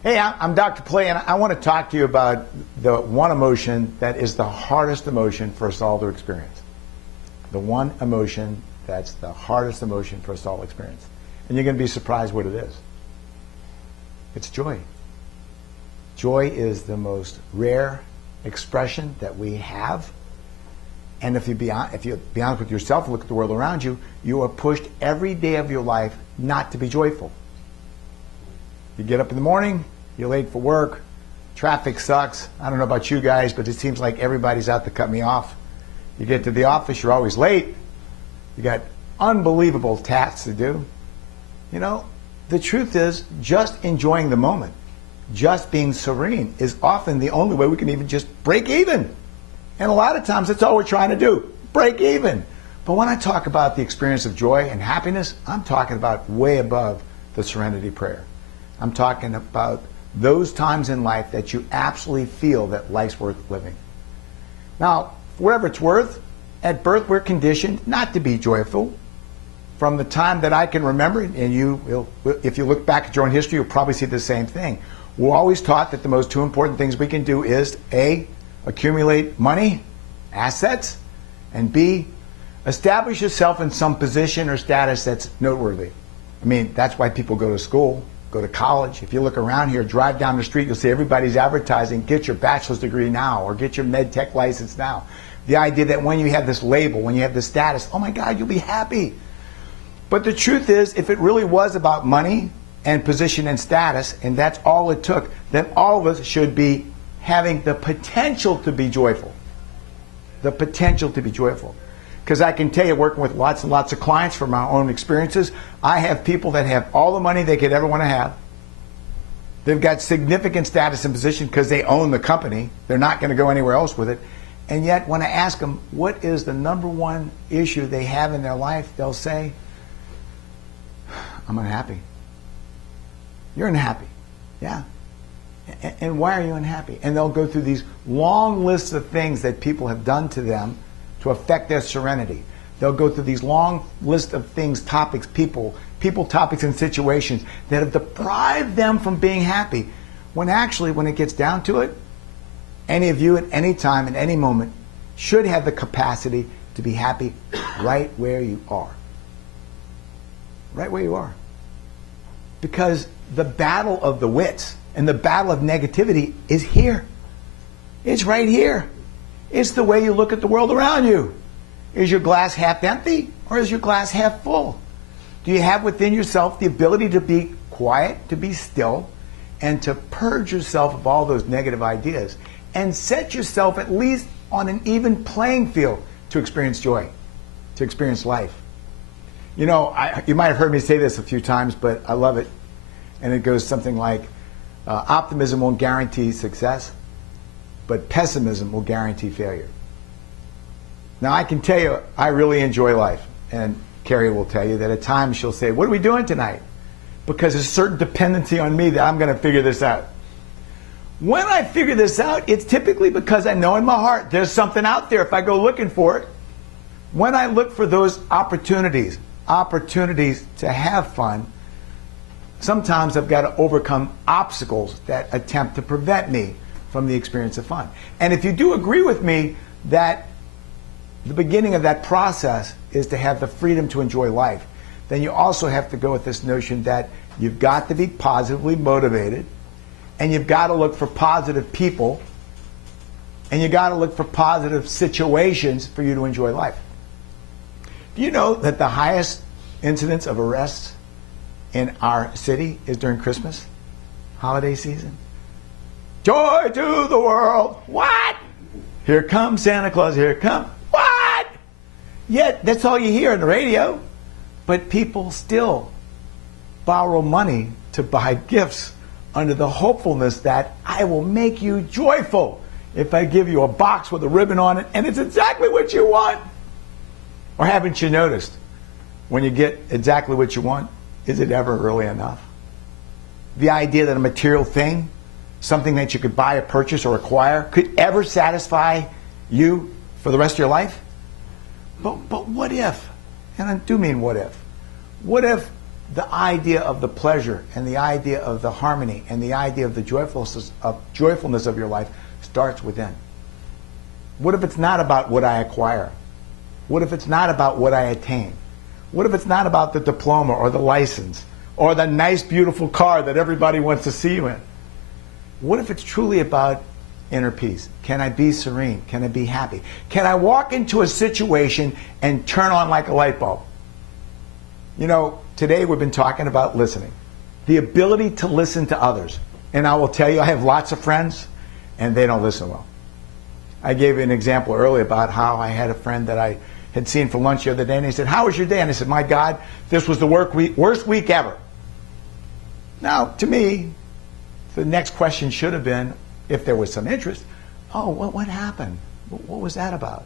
Hey, I'm Dr. Pilet, and I want to talk to you about the one emotion that is the hardest emotion for us all to experience. The one emotion that's the hardest emotion for us all to experience. And you're going to be surprised what it is. It's joy. Joy is the most rare expression that we have. And if you be honest with yourself and look at the world around you, you are pushed every day of your life not to be joyful. You get up in the morning, you're late for work, traffic sucks. I don't know about you guys, but it seems like everybody's out to cut me off. You get to the office, you're always late. You got unbelievable tasks to do. You know, the truth is, just enjoying the moment, just being serene is often the only way we can even just break even. And a lot of times that's all we're trying to do, break even. But when I talk about the experience of joy and happiness, I'm talking about way above the serenity prayer. I'm talking about those times in life that you absolutely feel that life's worth living. Now, for whatever it's worth, at birth we're conditioned not to be joyful. From the time that I can remember, and if you look back at your own history, you'll probably see the same thing. We're always taught that the most two important things we can do is A, accumulate money, assets, and B, establish yourself in some position or status that's noteworthy. I mean, that's why people go to school, go to college. If you look around here, drive down the street, you'll see everybody's advertising, get your bachelor's degree now, or get your med tech license now. The idea that when you have this label, when you have this status, oh my God, you'll be happy. But the truth is, if it really was about money and position and status, and that's all it took, then all of us should be having the potential to be joyful. The potential to be joyful. Because I can tell you, working with lots and lots of clients from my own experiences, I have people that have all the money they could ever want to have. They've got significant status and position because they own the company. They're not going to go anywhere else with it. And yet, when I ask them what is the number one issue they have in their life, they'll say, I'm unhappy. You're unhappy. Yeah. And why are you unhappy? And they'll go through these long lists of things that people have done to them to affect their serenity. They'll go through these long lists of things, topics, people, topics, and situations that have deprived them from being happy. When actually, when it gets down to it, any of you at any time, at any moment, should have the capacity to be happy right where you are. Right where you are. Because the battle of the wits and the battle of negativity is here. It's right here. It's the way you look at the world around you. Is your glass half empty or is your glass half full? Do you have within yourself the ability to be quiet, to be still, and to purge yourself of all those negative ideas and set yourself at least on an even playing field to experience joy, to experience life? You know, you might have heard me say this a few times, but I love it. And it goes something like, optimism won't guarantee success, but pessimism will guarantee failure. Now, I can tell you, I really enjoy life. And Carrie will tell you that at times she'll say, what are we doing tonight? Because there's a certain dependency on me that I'm going to figure this out. When I figure this out, it's typically because I know in my heart there's something out there if I go looking for it. When I look for those opportunities to have fun, sometimes I've got to overcome obstacles that attempt to prevent me from the experience of fun. And if you do agree with me that the beginning of that process is to have the freedom to enjoy life, then you also have to go with this notion that you've got to be positively motivated, and you've got to look for positive people, and you've got to look for positive situations for you to enjoy life. Do you know that the highest incidence of arrests in our city is during Christmas, holiday season? Joy to the world. What? Here comes Santa Claus, here comes. What? Yet, that's all you hear on the radio. But people still borrow money to buy gifts under the hopefulness that I will make you joyful if I give you a box with a ribbon on it and it's exactly what you want. Or haven't you noticed, when you get exactly what you want, is it ever really enough? The idea that a material thing, something that you could buy or purchase or acquire, could ever satisfy you for the rest of your life? But what if, and I do mean what if the idea of the pleasure and the idea of the harmony and the idea of the joyfulness of your life starts within? What if it's not about what I acquire? What if it's not about what I attain? What if it's not about the diploma or the license or the nice, beautiful car that everybody wants to see you in? What if it's truly about inner peace? Can I be serene? Can I be happy? Can I walk into a situation and turn on like a light bulb? You know, today we've been talking about listening. The ability to listen to others. And I will tell you, I have lots of friends, and they don't listen well. I gave you an example earlier about how I had a friend that I had seen for lunch the other day, and he said, "How was your day?" And I said, "My God, this was the worst week ever." Now, to me, the next question should have been, if there was some interest, "Oh, what happened? What was that about?"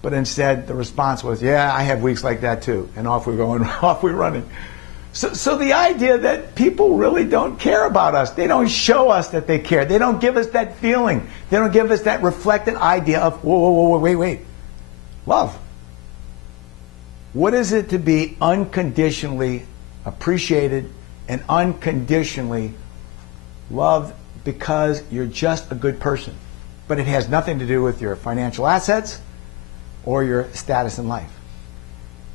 But instead, the response was, "Yeah, I have weeks like that too." And off we go, and off we're running. So the idea that people really don't care about us, they don't show us that they care. They don't give us that feeling. They don't give us that reflected idea of, whoa, wait. Love. What is it to be unconditionally appreciated and unconditionally loved because you're just a good person? But it has nothing to do with your financial assets or your status in life.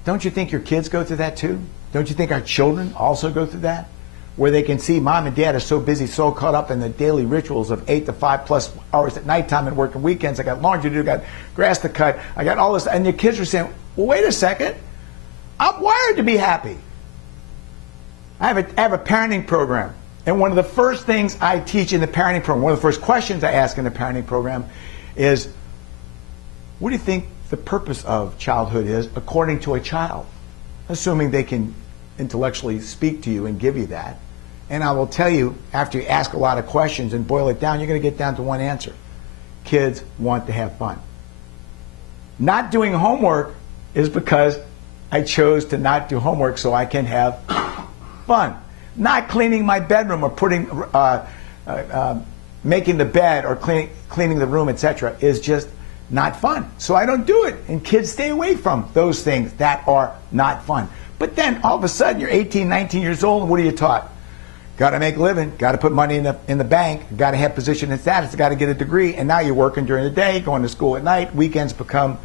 Don't you think your kids go through that too? Don't you think our children also go through that? Where they can see mom and dad are so busy, so caught up in the daily rituals of 8 to 5 plus hours at nighttime and working weekends. I got laundry to do, I got grass to cut, I got all this. And your kids are saying, "Well, wait a second. I'm wired to be happy." I have a parenting program. And one of the first things I teach in the parenting program, one of the first questions I ask in the parenting program is, what do you think the purpose of childhood is according to a child? Assuming they can intellectually speak to you and give you that. And I will tell you, after you ask a lot of questions and boil it down, you're going to get down to one answer. Kids want to have fun. Not doing homework is because I chose to not do homework so I can have fun. Not cleaning my bedroom or making the bed or cleaning the room, etc., is just not fun. So I don't do it. And kids stay away from those things that are not fun. But then all of a sudden you're 18, 19 years old, and what are you taught? Got to make a living, got to put money in the bank, got to have position and status, got to get a degree, and now you're working during the day, going to school at night, weekends become,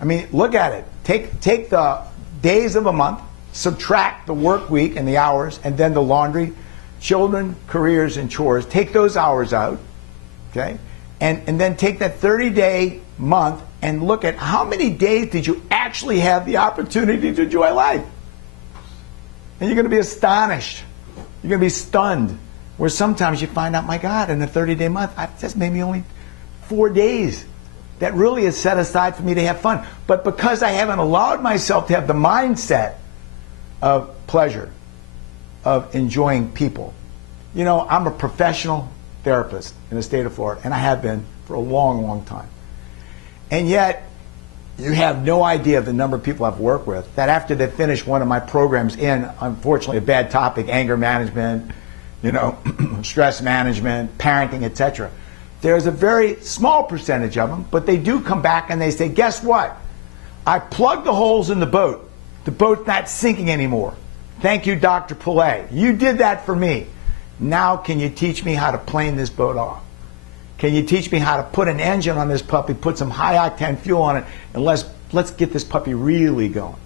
I mean, look at it. Take the days of a month, subtract the work week and the hours, and then the laundry, children, careers, and chores. Take those hours out, okay? And then take that 30-day month and look at how many days did you actually have the opportunity to enjoy life. And you're going to be astonished. You're going to be stunned. Where sometimes you find out, my God, in a 30-day month, that's maybe only 4 days that really is set aside for me to have fun. But because I haven't allowed myself to have the mindset of pleasure, of enjoying people. You know, I'm a professional therapist in the state of Florida, and I have been for a long, long time. And yet, you have no idea of the number of people I've worked with that after they finish one of my programs in, unfortunately, a bad topic, anger management, you know, stress management, parenting, etc. There's a very small percentage of them, but they do come back and they say, guess what? I plugged the holes in the boat. The boat's not sinking anymore. Thank you, Dr. Pilet. You did that for me. Now can you teach me how to plane this boat off? Can you teach me how to put an engine on this puppy, put some high-octane fuel on it, and let's get this puppy really going?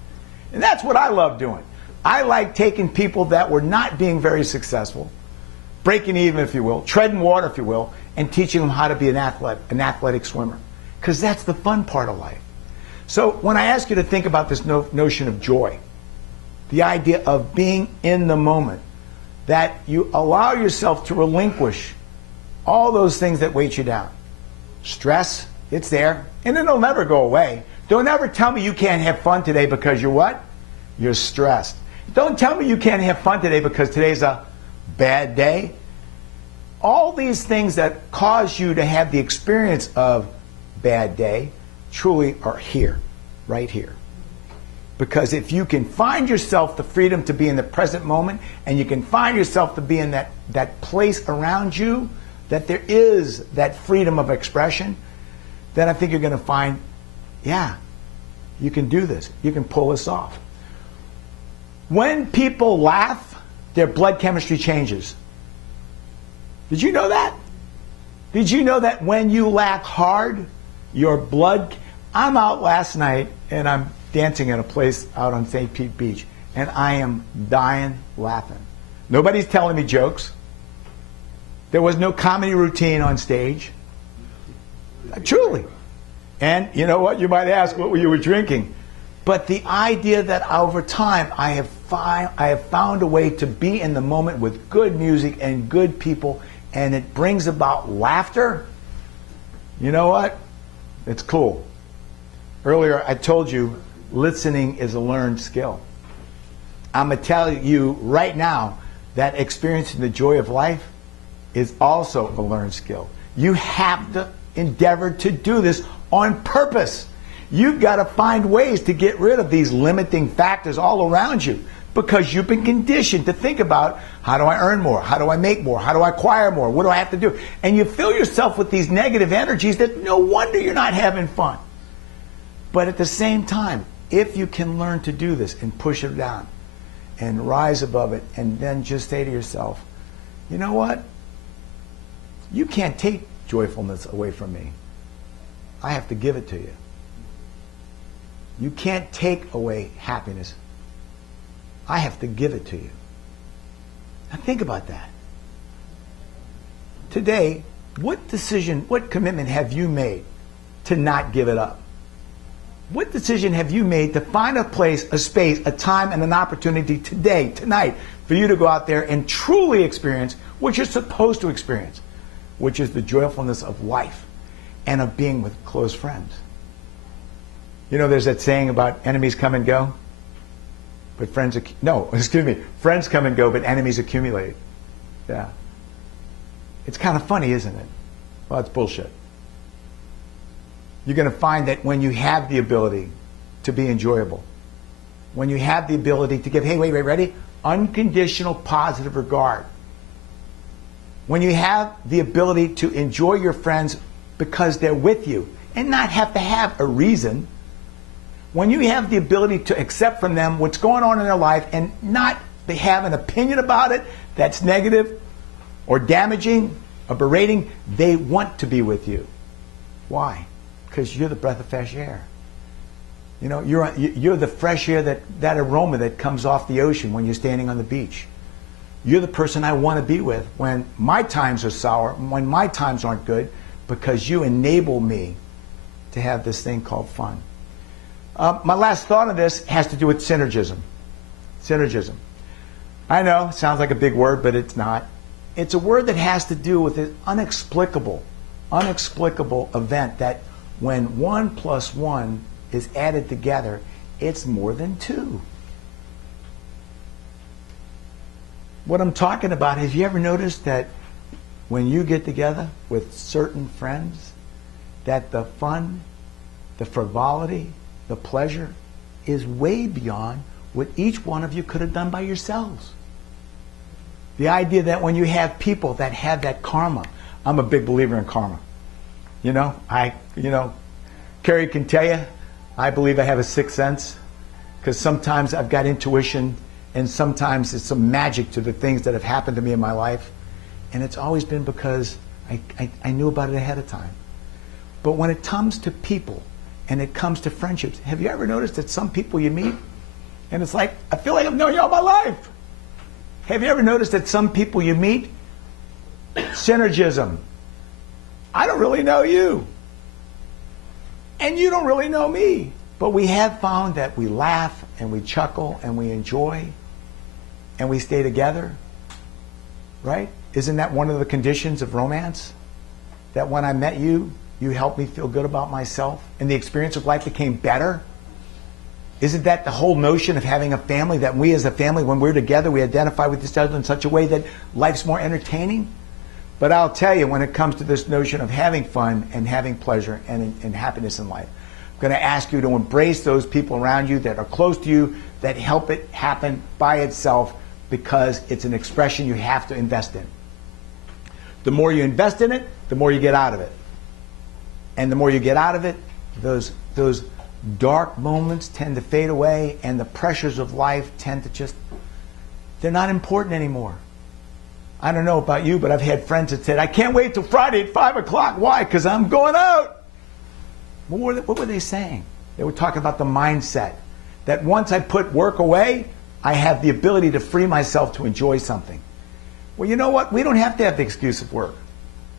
And that's what I love doing. I like taking people that were not being very successful, breaking even, if you will, treading water, if you will, and teaching them how to be an athletic swimmer. Because that's the fun part of life. So when I ask you to think about this notion of joy, the idea of being in the moment, that you allow yourself to relinquish all those things that weight you down. Stress, it's there, and it'll never go away. Don't ever tell me you can't have fun today because you're what? You're stressed. Don't tell me you can't have fun today because today's a bad day. All these things that cause you to have the experience of bad day truly are here, right here. Because if you can find yourself the freedom to be in the present moment, and you can find yourself to be in that place around you, that there is that freedom of expression, then I think you're going to find, yeah, you can do this. You can pull this off. When people laugh, their blood chemistry changes. Did you know that? Did you know that when you laugh hard, your blood... I'm out last night and I'm dancing at a place out on St. Pete Beach, and I am dying laughing. Nobody's telling me jokes. There was no comedy routine on stage. Truly. And you know what? You might ask what you were drinking. But the idea that over time I have found a way to be in the moment with good music and good people, and it brings about laughter. You know what? It's cool. Earlier I told you listening is a learned skill. I'm going to tell you right now that experiencing the joy of life is also a learned skill. You have to endeavor to do this on purpose. You've got to find ways to get rid of these limiting factors all around you, because you've been conditioned to think about, how do I earn more? How do I make more? How do I acquire more? What do I have to do? And you fill yourself with these negative energies that no wonder you're not having fun. But at the same time, if you can learn to do this and push it down and rise above it, and then just say to yourself, you know what? You can't take joyfulness away from me. I have to give it to you. You can't take away happiness. I have to give it to you. Now think about that. Today, what decision, what commitment have you made to not give it up? What decision have you made to find a place, a space, a time, and an opportunity today, tonight, for you to go out there and truly experience what you're supposed to experience, which is the joyfulness of life and of being with close friends? You know, there's that saying about enemies come and go, but friends come and go, but enemies accumulate. Yeah. It's kind of funny, isn't it? Well, it's bullshit. You're going to find that when you have the ability to be enjoyable, when you have the ability to give, hey, wait, ready? Unconditional positive regard. When you have the ability to enjoy your friends because they're with you and not have to have a reason. When you have the ability to accept from them what's going on in their life and not have an opinion about it that's negative or damaging or berating, they want to be with you. Why? Because you're the breath of fresh air. You know, you're the fresh air, that aroma that comes off the ocean when you're standing on the beach. You're the person I want to be with when my times are sour, when my times aren't good, because you enable me to have this thing called fun. My last thought on this has to do with synergism. Synergism. I know, it sounds like a big word, but it's not. It's a word that has to do with an inexplicable event that when 1 + 1 is added together, it's more than 2. What I'm talking about, have you ever noticed that when you get together with certain friends, that the fun, the frivolity, the pleasure is way beyond what each one of you could have done by yourselves? The idea that when you have people that have that karma, I'm a big believer in karma. Carrie can tell you, I believe I have a sixth sense, because sometimes I've got intuition, and sometimes it's some magic to the things that have happened to me in my life, and it's always been because I knew about it ahead of time. But when it comes to people, and it comes to friendships, have you ever noticed that some people you meet, and it's like, I feel like I've known you all my life? Have you ever noticed that some people you meet, synergism, I don't really know you, and you don't really know me, but we have found that we laugh and we chuckle and we enjoy and we stay together, right? Isn't that one of the conditions of romance? That when I met you, you helped me feel good about myself and the experience of life became better? Isn't that the whole notion of having a family, that we as a family, when we're together, we identify with each other in such a way that life's more entertaining? But I'll tell you, when it comes to this notion of having fun and having pleasure and happiness in life, I'm going to ask you to embrace those people around you that are close to you, that help it happen by itself, because it's an expression you have to invest in. The more you invest in it, the more you get out of it. And the more you get out of it, those dark moments tend to fade away, and the pressures of life tend to just, they're not important anymore. I don't know about you, but I've had friends that said, I can't wait till Friday at 5 o'clock. Why? Because I'm going out. What were they saying? They were talking about the mindset that once I put work away, I have the ability to free myself to enjoy something. Well, you know what? We don't have to have the excuse of work.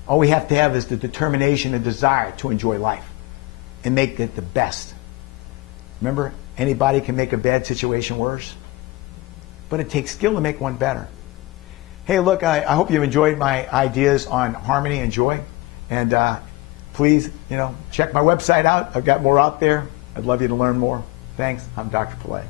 All we have to have is the determination and desire to enjoy life and make it the best. Remember, anybody can make a bad situation worse, but it takes skill to make one better. Hey, look, I hope you've enjoyed my ideas on harmony and joy. And please, check my website out. I've got more out there. I'd love you to learn more. Thanks. I'm Dr. Pilet.